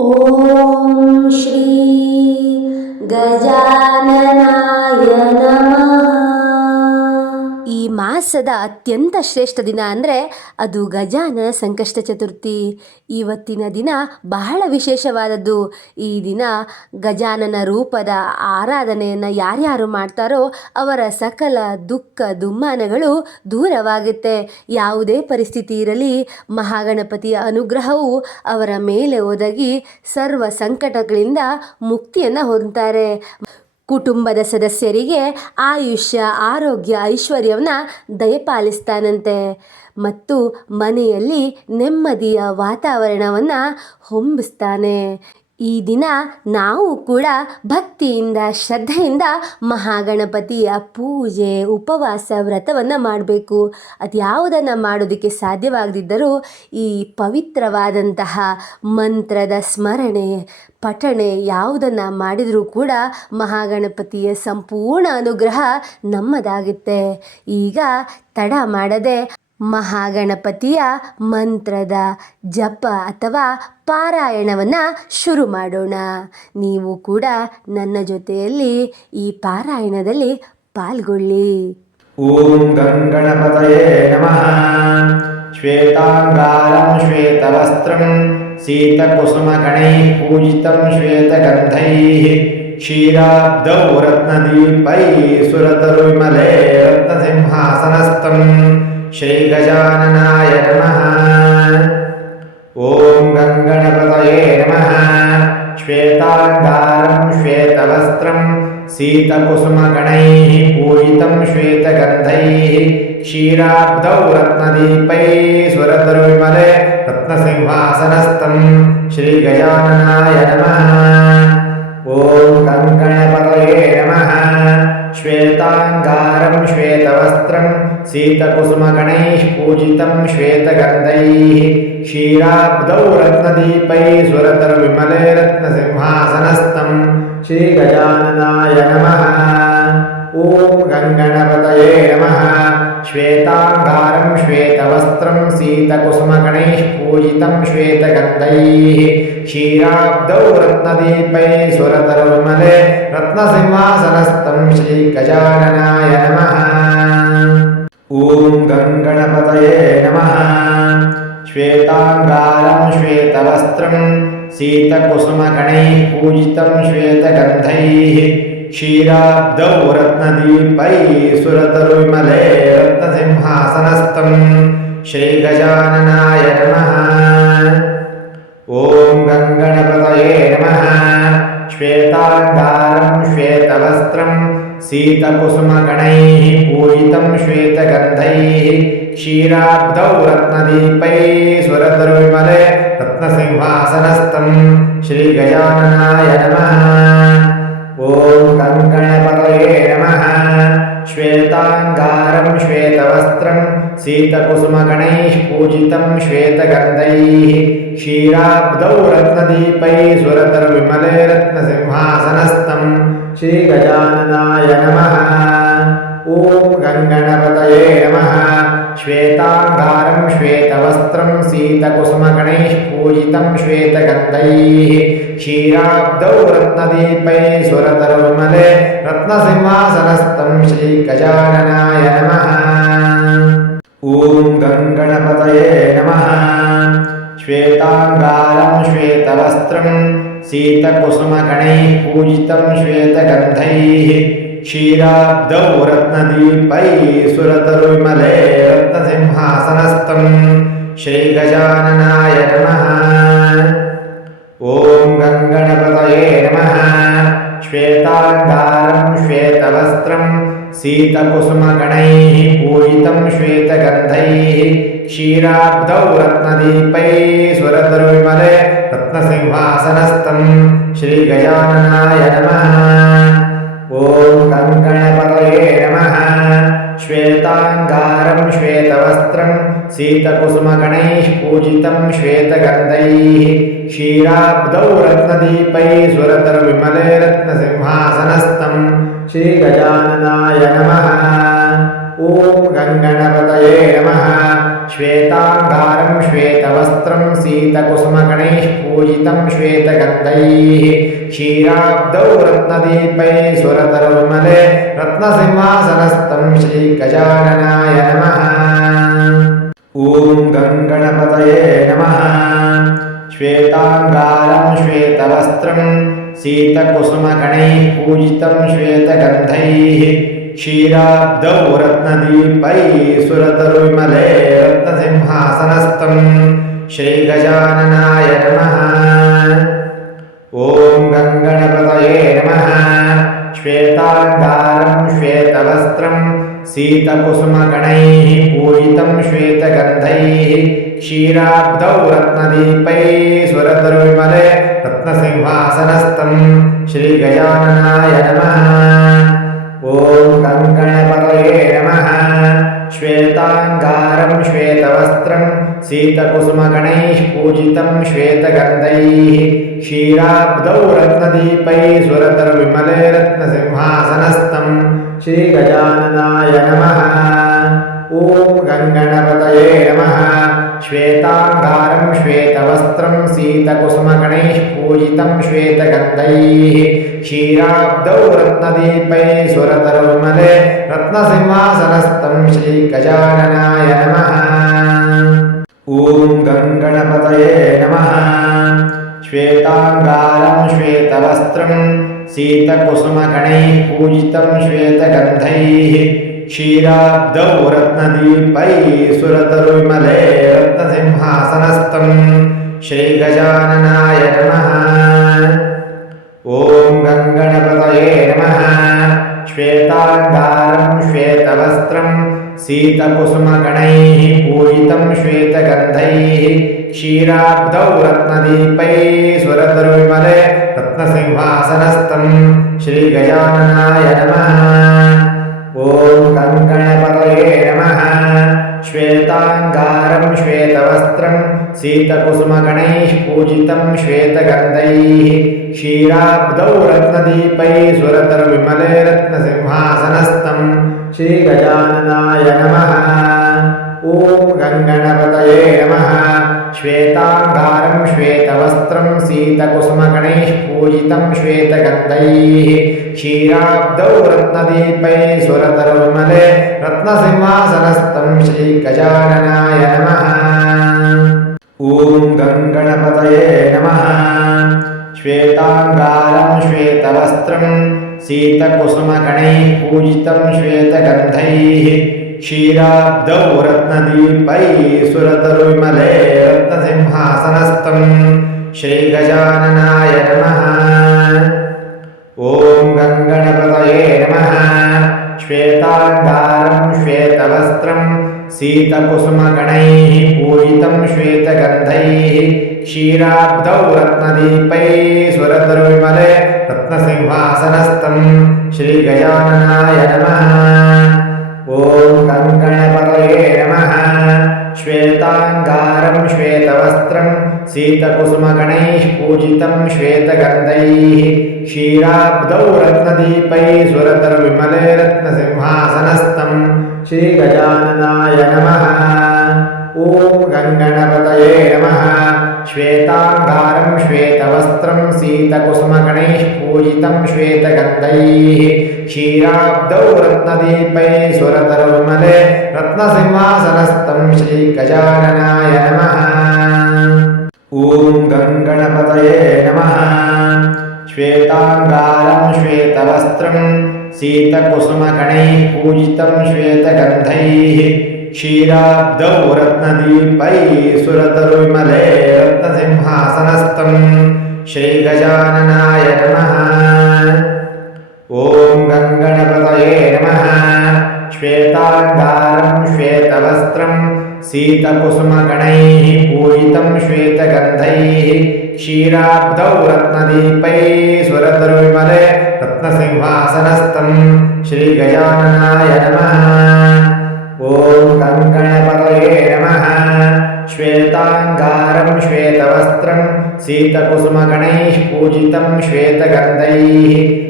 ಓಂ ಶ್ರೀ ಗಜಾನನಾಯ ನಮಃ. ಈ ಮಾಸದ ಅತ್ಯಂತ ಶ್ರೇಷ್ಠ ದಿನ ಅಂದರೆ ಅದು ಗಜಾನನ ಸಂಕಷ್ಟ ಚತುರ್ಥಿ. ಇವತ್ತಿನ ದಿನ ಬಹಳ ವಿಶೇಷವಾದದ್ದು. ಈ ದಿನ ಗಜಾನನ ರೂಪದ ಆರಾಧನೆಯನ್ನು ಯಾರ್ಯಾರು ಮಾಡ್ತಾರೋ ಅವರ ಸಕಲ ದುಃಖ ದುಮ್ಮಾನಗಳು ದೂರವಾಗುತ್ತೆ. ಯಾವುದೇ ಪರಿಸ್ಥಿತಿ ಇರಲಿ, ಮಹಾಗಣಪತಿಯ ಅನುಗ್ರಹವು ಅವರ ಮೇಲೆ ಒದಗಿ ಸರ್ವ ಸಂಕಟಗಳಿಂದ ಮುಕ್ತಿಯನ್ನು ಹೊಂದುತ್ತಾರೆ. ಕುಟುಂಬದ ಸದಸ್ಯರಿಗೆ ಆಯುಷ್ಯ, ಆರೋಗ್ಯ, ಐಶ್ವರ್ಯವನ್ನು ದಯಪಾಲಿಸ್ತಾನಂತೆ ಮತ್ತು ಮನೆಯಲ್ಲಿ ನೆಮ್ಮದಿಯ ವಾತಾವರಣವನ್ನು ಹೊಂಬಿಸ್ತಾನೆ. ಈ ದಿನ ನಾವು ಕೂಡ ಭಕ್ತಿಯಿಂದ ಶ್ರದ್ಧೆಯಿಂದ ಮಹಾಗಣಪತಿಯ ಪೂಜೆ, ಉಪವಾಸ, ವ್ರತವನ್ನು ಮಾಡಬೇಕು. ಅದ್ಯಾವುದನ್ನು ಮಾಡೋದಕ್ಕೆ ಸಾಧ್ಯವಾಗದಿದ್ದರೂ ಈ ಪವಿತ್ರವಾದಂತಹ ಮಂತ್ರದ ಸ್ಮರಣೆ, ಪಠಣೆ ಯಾವುದನ್ನು ಮಾಡಿದರೂ ಕೂಡ ಮಹಾಗಣಪತಿಯ ಸಂಪೂರ್ಣ ಅನುಗ್ರಹ ನಮ್ಮದಾಗುತ್ತೆ. ಈಗ ತಡ ಮಾಡದೆ ಮಹಾಗಣಪತಿಯ ಮಂತ್ರದ ಜಪ ಅಥವಾ ಪಾರಾಯಣವನ್ನು ಶುರು ಮಾಡೋಣ. ನೀವು ಕೂಡ ನನ್ನ ಜೊತೆಯಲ್ಲಿ ಈ ಪಾರಾಯಣದಲ್ಲಿ ಪಾಲ್ಗೊಳ್ಳಿ. ಓಂ ಗಂಗಣಪತಯೇ ನಮಃ. ಶ್ವೇತಾಂಗಾರಂ ಶ್ವೇತವಸ್ತ್ರಂ ಸೀತಕುಸುಮಗಣೈಃ ಪೂಜಿತಂ ಶ್ವೇತಗಂಧೈಃ ಕ್ಷೀರಾಬ್ಧೌ ರತ್ನದೀಪೈಃ ಸುರತರುವಿಮಲೆ ರತ್ನಸಿಂಹಾಸನಸ್ಥಂ ಶ್ರೀಗಜಾನನಾಯ ನಮಃ. ಓಂ ಗಂಗಣಪತಯೇ ನಮಃ. ಶ್ವೇತಾಂಗಾರಂ ಶ್ವೇತವಸ್ತ್ರಂ ಸೀತಕುಸುಮಗಣೈಃ ಪೂಜಿತಂ ಶ್ವೇತಗಂಧೈಃ ಕ್ಷೀರಾಬ್ಧೌ ರತ್ನದೀಪೈಃ ಸುರತರುವಿಮಲೆ ರತ್ನಸಿಂಹಾಸನಸ್ಥಂ ಶ್ರೀಗಜಾನನಾಯ ನಮಃ. ಓಂ ಗಂಗಣಪತಯೇ ನಮಃ. ಶ್ವೇತಾಂಗಾರಂ ಶ್ವೇತವಸ್ತ್ರಂ ಸೀತಕುಸುಮಗಣೈಃ ಪೂಜಿತಂ ಶ್ವೇತಗಂಧೈಃ ಕ್ಷೀರಾಬ್ಧೌ ರತ್ನದೀಪೈಃ ಸುರತರುವಿಮಲೆ ರತ್ನಸಿಂಹಾಸನಸ್ಥಂ ಶ್ರೀಗಜಾನನಾಯ ನಮಃ. ಓಂ ಗಂಗಣಪತಯೇ ನಮಃ. ಶ್ವೇತಾಂಗಾರಂ ಶ್ವೇತವಸ್ತ್ರಂ ಸೀತಕುಸುಮಗಣೈಃ ಪೂಜಿತಂ ಶ್ವೇತಗಂಧೈಃ ಕ್ಷೀರಾಬ್ಧೌ ರತ್ನದೀಪೈಃ ಸುರತರುವಿಮಲೆ ರತ್ನಸಿಂಹಾಸನಸ್ಥಂ ಶ್ರೀಗಜಾನನಾಯ ನಮಃ. ಓಂ ಗಂಗಣಪತಯೇ ನಮಃ. ಶ್ವೇತಾಂಗಾರಂ ಶ್ವೇತವಸ್ತ್ರಂ ಸೀತಕುಸುಮಗಣೈಃ ಪೂಜಿತಂ ಶ್ವೇತಗಂಧೈಃ ಕ್ಷೀರಾಬ್ಧೌ ರತ್ನದೀಪೈಃ ಸುರತರುವಿಮಲೆ ರತ್ನಸಿಂಹಾಸನಸ್ಥಂ ಶ್ರೀಗಜಾನನಾಯ ನಮಃ. ಓಂ ಗಂಗಣಪತಯೇ ನಮಃ. ಶ್ವೇತಾಂಗಾರಂ ಶ್ವೇತವಸ್ತ್ರಂ ಸೀತಕುಸುಮಗಣೈಃ ಪೂಜಿತಂ ಶ್ವೇತಗಂಧೈಃ ಕ್ಷೀರಾಬ್ಧೌ ರತ್ನದೀಪೈಃ ಸುರತರುವಿಮಲೆ ರತ್ನಸಿಂಹಾಸನಸ್ಥಂ ಶ್ರೀಗಜಾನನಾಯ ನಮಃ. ಓಂ ಗಂಗಣಪತಯೇ ನಮಃ. ಶ್ವೇತಾಂಗಾರಂ ಶ್ವೇತವಸ್ತ್ರಂ ಸೀತಕುಸುಮಗಣೈಃ ಪೂಜಿತಂ ಶ್ವೇತಗಂಧೈಃ ಕ್ಷೀರಾಬ್ಧೌ ರತ್ನದೀಪೈಃ ಸುರತರುವಿಮಲೆ ರತ್ನಸಿಂಹಾಸನಸ್ಥಂ ಶ್ರೀಗಜಾನನಾಯ ನಮಃ. ಓಂ ಗಂಗಣಪತಯೇ ನಮಃ. ಶ್ವೇತಾಂಗಾರಂ ಶ್ವೇತವಸ್ತ್ರಂ ಸೀತಕುಸುಮಗಣೈಃ ಪೂಜಿತಂ ಶ್ವೇತಗಂಧೈಃ ಕ್ಷೀರಾಬ್ಧೌ ರತ್ನದೀಪೈಃ ಸುರತರುವಿಮಲೆ ರತ್ನಸಿಂಹಾಸನಸ್ಥಂ ಶ್ರೀಗಜಾನನಾಯ ನಮಃ. ಓಂ ಗಂಗಣಪತಯೇ ನಮಃ. ಶ್ವೇತಾಂಗಾರಂ ಶ್ವೇತವಸ್ತ್ರಂ ಸೀತಕುಸುಮಗಣೈಃ ಪೂಜಿತಂ ಶ್ವೇತಗಂಧೈಃ ಕ್ಷೀರಾಬ್ಧೌ ರತ್ನದೀಪೈಃ ಸುರತರುವಿಮಲೆ ರತ್ನಸಿಂಹಾಸನಸ್ಥಂ ಶ್ರೀಗಜಾನನಾಯ ನಮಃ. ಓಂ ಗಂಗಣಪತಯೇ ನಮಃ. ಶ್ವೇತಾಂಗಾರಂ ಶ್ವೇತವಸ್ತ್ರಂ ಸೀತಕುಸುಮಗಣೈಃ ಪೂಜಿತಂ ಶ್ವೇತಗಂಧೈಃ ಕ್ಷೀರಾಬ್ಧೌ ರತ್ನದೀಪೈಃ ಸುರತರುವಿಮಲೆ ರತ್ನಸಿಂಹಾಸನಸ್ಥಂ ಶ್ರೀಗಜಾನನಾಯ ನಮಃ. ಓಂ ಗಂಗಣಪತಯೇ ನಮಃ. ಶ್ವೇತಾಂಗಾರಂ ಶ್ವೇತವಸ್ತ್ರಂ ಸೀತಕುಸುಮಗಣೈಃ ಪೂಜಿತಂ ಶ್ವೇತಗಂಧೈಃ ಕ್ಷೀರಾಬ್ಧೌ ರತ್ನದೀಪೈಃ ಸುರತರುವಿಮಲೆ ರತ್ನಸಿಂಹಾಸನಸ್ಥಂ ಶ್ರೀಗಜಾನನಾಯ ನಮಃ. ಓಂ ಗಂಗಣಪತಯೇ ನಮಃ. श्वेताङ्गारं श्वेतवस्त्रं सीतकुसुमगणैः पूजितं श्वेतगन्धैः क्षीराब्धौ रत्नदीपैः सुरतरुविमले रत्नसिंहासनस्थं श्रीगजाननाय नमः। ॐ गङ्गणपतये नमः। श्वेताङ्गारं श्वेतवस्त्रं सीतकुसुमगणैः पूजितं श्वेतगन्धैः क्षीराब्धौ रत्नदीपैः सुरतरुविमले रत्नसिंहासनस्थं श्रीगजाननाय नमः। ॐ गङ्गणपतये नमः। श्वेताङ्गारं श्वेतवस्त्रं सीतकुसुमगणैः पूजितं श्वेतगन्धैः क्षीराब्धौ रत्नदीपैः सुरतरुविमले रत्नसिंहासनस्थं श्रीगजाननाय नमः। ॐ गङ्गणपतये नमः। श्वेताङ्गारं श्वेतवस्त्रं सीतकुसुमगणैः पूजितं श्वेतगन्धैः क्षीराब्धौ रत्नदीपैः सुरतरुविमले रत्नसिंहासनस्थं श्रीगजाननाय नमः। ॐ गङ्गणपतये नमः। श्वेताङ्गारं श्वेतवस्त्रं सीतकुसुमगणैः पूजितं श्वेतगन्धैः क्षीराब्धौ रत्नदीपैः सुरतरुविमले रत्नसिंहासनस्थं श्रीगजाननाय नमः। ॐ गङ्गणपतये नमः। श्वेताङ्गारं श्वेतवस्त्रं सीतकुसुमगणैः पूजितं श्वेतगन्धैः क्षीराब्धौ रत्नदीपैः सुरतरुविमले रत्नसिंहासनस्थं श्रीगजाननाय नमः। ॐ गङ्गणपतये नमः। श्वेताङ्गारं श्वेतवस्त्रं सीतकुसुमगणैः पूजितं श्वेतगन्धैः क्षीराब्धौ रत्नदीपैः सुरतरुविमले रत्नसिंहासनस्थं श्रीगजाननाय नमः। ॐ गङ्गणपतये नमः। श्वेताङ्गारं श्वेतवस्त्रं सीतकुसुमगणैः पूजितं श्वेतगन्धैः क्षीराब्धौ रत्नदीपैः सुरतरुविमले रत्नसिंहासनस्थं श्रीगजाननाय नमः। ॐ गङ्गणपतये नमः। श्वेताङ्गारं श्वेतवस्त्रं सीतकुसुमगणैः पूजितं श्वेतगन्धैः क्षीराब्धौ रत्नदीपैः सुरतरुविमले रत्नसिंहासनस्थं श्रीगजाननाय नमः। ॐ गङ्गणपतये नमः। श्वेताङ्गारं श्वेतवस्त्रं सीतकुसुमगणैः पूजितं श्वेतगन्धैः क्षीराब्धौ रत्नदीपैः सुरतरुविमले रत्नसिंहासनस्थं श्रीगजाननाय नमः। ॐ गङ्गणपतये नमः। श्वेताङ्गारं श्वेतवस्त्रं सीतकुसुमगणैः पूजितं श्वेतगन्धैः क्षीराब्धौ रत्नदीपैः सुरतरुविमले रत्नसिंहासनस्थं श्रीगजाननाय नमः। ॐ गङ्गणपतये नमः। श्वेताङ्गारं श्वेतवस्त्रं सीतकुसुमगणैः पूजितं श्वेतगन्धैः क्षीराब्धौ रत्नदीपैः सुरतरुविमले रत्नसिंहासनस्थं श्रीगजाननाय नमः। ॐ गङ्गणपतये नमः। श्वेताङ्गारं श्वेतवस्त्रं सीतकुसुमगणैः पूजितं श्वेतगन्धैः क्षीराब्धौ रत्नदीपैः सुरतरुविमले रत्नसिंहासनस्थं श्रीगजाननाय नमः। ॐ गङ्गणपतये नमः। श्वेताङ्गारं श्वेतवस्त्रं सीतकुसुमगणैः पूजितं श्वेतगन्धैः क्षीराब्धौ रत्नदीपैः सुरतरुविमले रत्नसिंहासनस्थं श्रीगजाननाय नमः। ॐ गङ्गणपतये नमः। श्वेताङ्गारं श्वेतवस्त्रं सीतकुसुमगणैः पूजितं श्वेतगन्धैः क्षीराब्धौ रत्नदीपैः सुरतरुविमले रत्नसिंहासनस्थं श्रीगजाननाय नमः। ॐ गङ्गणपतये नमः। श्वेताङ्गारं श्वेतवस्त्रं सीतकुसुमगणैः पूजितं श्वेतगन्धैः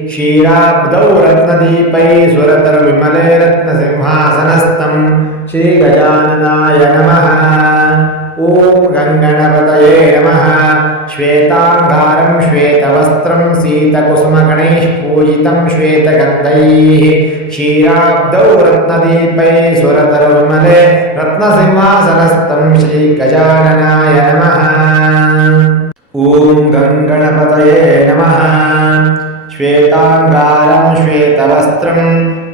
क्षीराब्धौ रत्नदीपैः सुरतरुविमले रत्नसिंहासनस्थं श्रीगजाननाय नमः। ॐ गङ्गणपतये नमः। श्वेताङ्गारं श्वेतवस्त्रं सीतकुसुमगणैः पूजितं श्वेतगन्धैः क्षीराब्धौ रत्नदीपैः सुरतरुविमले रत्नसिंहासनस्थं श्रीगजाननाय नमः। ॐ गङ्गणपतये नमः। श्वेताङ्गारं श्वेतवस्त्रं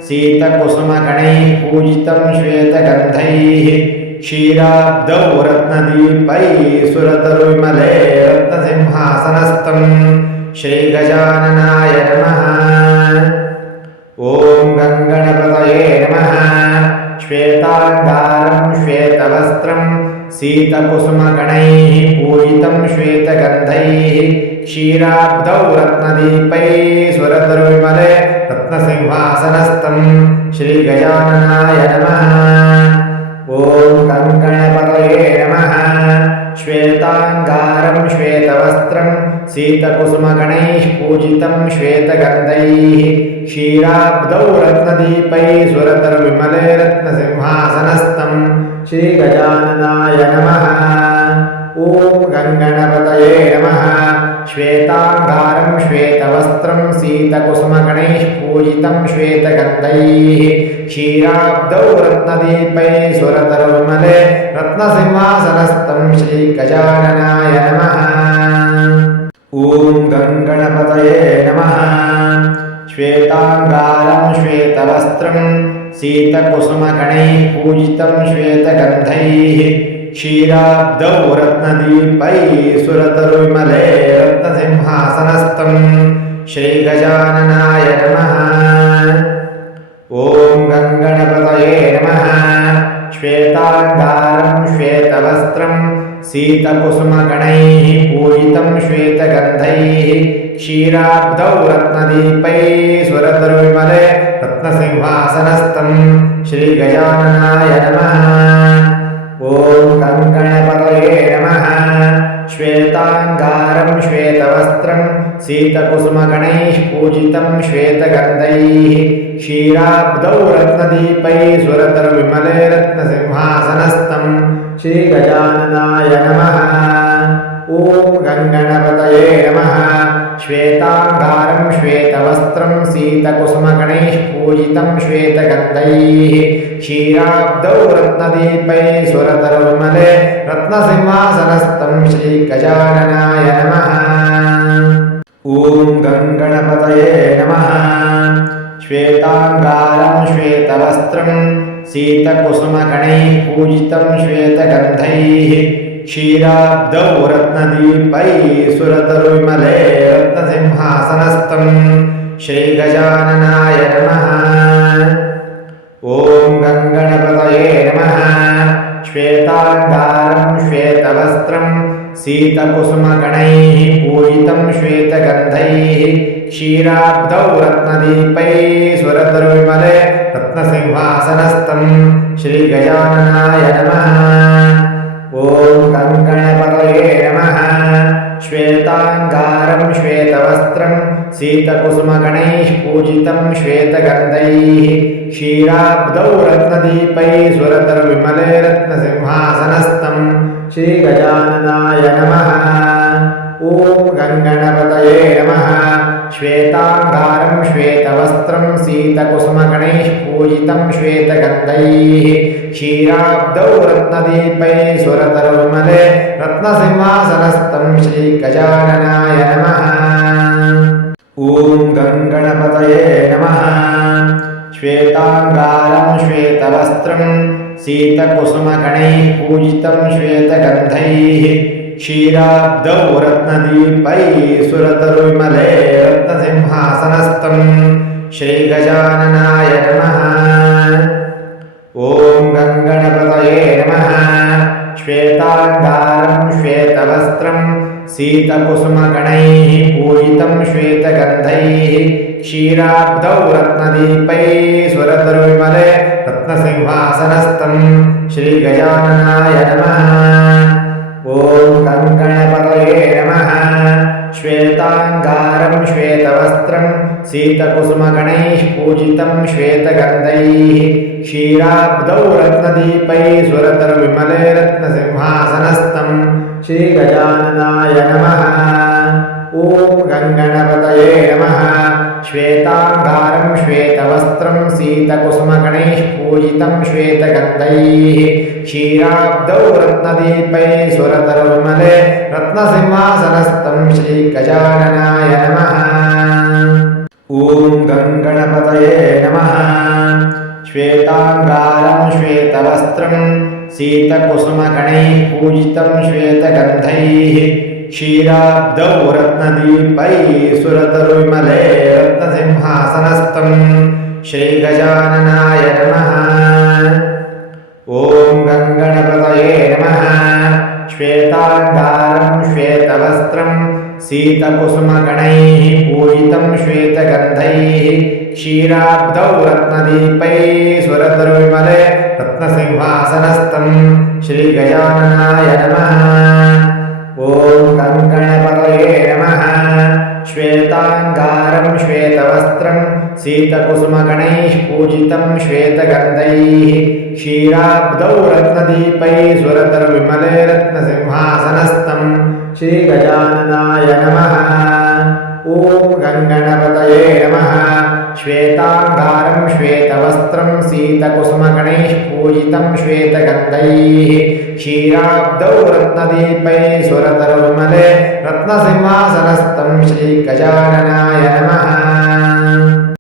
सीतकुसुमगणैः पूजितं श्वेतगन्धैः क्षीराब्धौ रत्नदीपैः सुरतरुविमले रत्नसिंहासनस्थं श्रीगजाननाय नमः। ॐ गङ्गणपतये नमः। श्वेताङ्गारं श्वेतवस्त्रं सीतकुसुमगणैः पूजितं श्वेतगन्धैः क्षीराब्धौ रत्नदीपैः सुरतरुविमले रत्नसिंहासनस्थं श्रीगजाननाय नमः। ॐ गङ्गणपतये नमः। श्वेताङ्गारं श्वेतवस्त्रं सीतकुसुमगणैः पूजितं श्वेतगन्धैः क्षीराब्धौ रत्नदीपैः सुरतरुविमले रत्नसिंहासनस्थं श्रीगजाननाय नमः। ॐ गङ्गणपतये नमः। श्वेताङ्गारं श्वेतवस्त्रं सीतकुसुमगणैः पूजितं श्वेतगन्धैः क्षीराब्धौ रत्नदीपैः सुरतरुविमले रत्नसिंहासनस्थं श्रीगजाननाय नमः। ॐ गङ्गणपतये नमः। श्वेताङ्गारं श्वेतवस्त्रं सीतकुसुमगणैः पूजितं श्वेतगन्धैः क्षीराब्धौ रत्नदीपैः सुरतरुविमले रत्नसिंहासनस्थं श्रीगजाननाय नमः। ॐ गङ्गणपतये नमः। श्वेताङ्गारं श्वेतवस्त्रं सीतकुसुमगणैः पूजितं श्वेतगन्धैः क्षीराब्धौ रत्नदीपैः सुरतरुविमले रत्नसिंहासनस्थं श्रीगजाननाय नमः। ॐ गङ्गणपतये नमः। श्वेताङ्गारं श्वेतवस्त्रं सीतकुसुमगणैः पूजितं श्वेतगन्धैः क्षीराब्धौ रत्नदीपैः सुरतरुविमले रत्नसिंहासनस्थं श्रीगजाननाय नमः। ॐ गङ्गणपतये नमः। श्वेताङ्गारं श्वेतवस्त्रं सीतकुसुमगणैः पूजितं श्वेतगन्धैः क्षीराब्धौ रत्नदीपैः सुरतरुविमले रत्नसिंहासनस्थं श्रीगजाननाय नमः। ॐ गङ्गणपतये नमः। श्वेताङ्गारं श्वेतवस्त्रं सीतकुसुमगणैः पूजितं श्वेतगन्धैः क्षीराब्धौ रत्नदीपैः सुरतरुविमले रत्नसिंहासनस्थं श्रीगजाननाय नमः। ॐ गङ्गणपतये नमः। श्वेताङ्गारं श्वेतवस्त्रं सीतकुसुमगणैः पूजितं श्वेतगन्धैः क्षीराब्धौ रत्नदीपैः सुरतरुविमले रत्नसिंहासनस्थं श्रीगजाननाय नमः। ॐ गङ्गणपतये नमः। श्वेताङ्गारं श्वेतवस्त्रं सीतकुसुमगणैः पूजितं श्वेतगन्धैः क्षीराब्धौ रत्नदीपैः सुरतरुविमले रत्नसिंहासनस्थं श्रीगजाननाय नमः। ॐ गङ्गणपतये नमः। श्वेताङ्गारं श्वेतवस्त्रं सीतकुसुमगणैः पूजितं श्वेतगन्धैः क्षीराब्धौ रत्नदीपैः सुरतरुविमले रत्नसिंहासनस्थं श्रीगजाननाय नमः। ॐ गङ्गणपतये नमः। श्वेताङ्गारं श्वेतवस्त्रं सीतकुसुमगणैः पूजितं श्वेतगन्धैः क्षीराब्धौ रत्नदीपैः सुरतरुविमले रत्नसिंहासनस्थं श्रीगजाननाय नमः। ॐ गङ्गणपतये नमः। श्वेताङ्गारं श्वेतवस्त्रं सीतकुसुमगणैः पूजितं श्वेतगन्धैः क्षीराब्धौ रत्नदीपैः सुरतरुविमले रत्नसिंहासनस्थं श्रीगजाननाय नमः। ॐ गङ्गणपतये नमः। श्वेताङ्गारं श्वेतवस्त्रं सीतकुसुमगणैः पूजितं श्वेतगन्धैः क्षीराब्धौ रत्नदीपैः सुरतरुविमले रत्नसिंहासनस्थं श्रीगजाननाय नमः। ॐ गङ्गणपतये नमः। श्वेताङ्गारं श्वेतवस्त्रं सीतकुसुमगणैः पूजितं श्वेतगन्धैः क्षीराब्धौ रत्नदीपैः सुरतरुविमले रत्नसिंहासनस्थं श्रीगजाननाय नमः। ॐ गङ्गणपतये नमः। श्वेताङ्गारं श्वेतवस्त्रं सीतकुसुमगणैः पूजितं श्वेतगन्धैः क्षीराब्धौ रत्नदीपैः सुरतरुविमले रत्नसिंहासनस्थं श्रीगजाननाय नमः। ॐ गङ्गणपतये नमः। श्वेताङ्गारं श्वेतवस्त्रं सीतकुसुमगणैः पूजितं श्वेतगन्धैः क्षीराब्धौ रत्नदीपैः सुरतरुविमले रत्नसिंहासनस्थं श्रीगजाननाय नमः। ॐ गङ्गणपतये नमः। श्वेताङ्गारं श्वेतवस्त्रं सीतकुसुमगणैः पूजितं श्वेतगन्धैः क्षीराब्धौ रत्नदीपैः सुरतरुविमले रत्नसिंहासनस्थं श्रीगजाननाय नमः। ॐ गङ्गणपतये नमः। श्वेताङ्गारं श्वेतवस्त्रं सीतकुसुमगणैः पूजितं श्वेतगन्धैः क्षीराब्धौ रत्नदीपैः सुरतरुविमले रत्नसिंहासनस्थं श्रीगजाननाय नमः।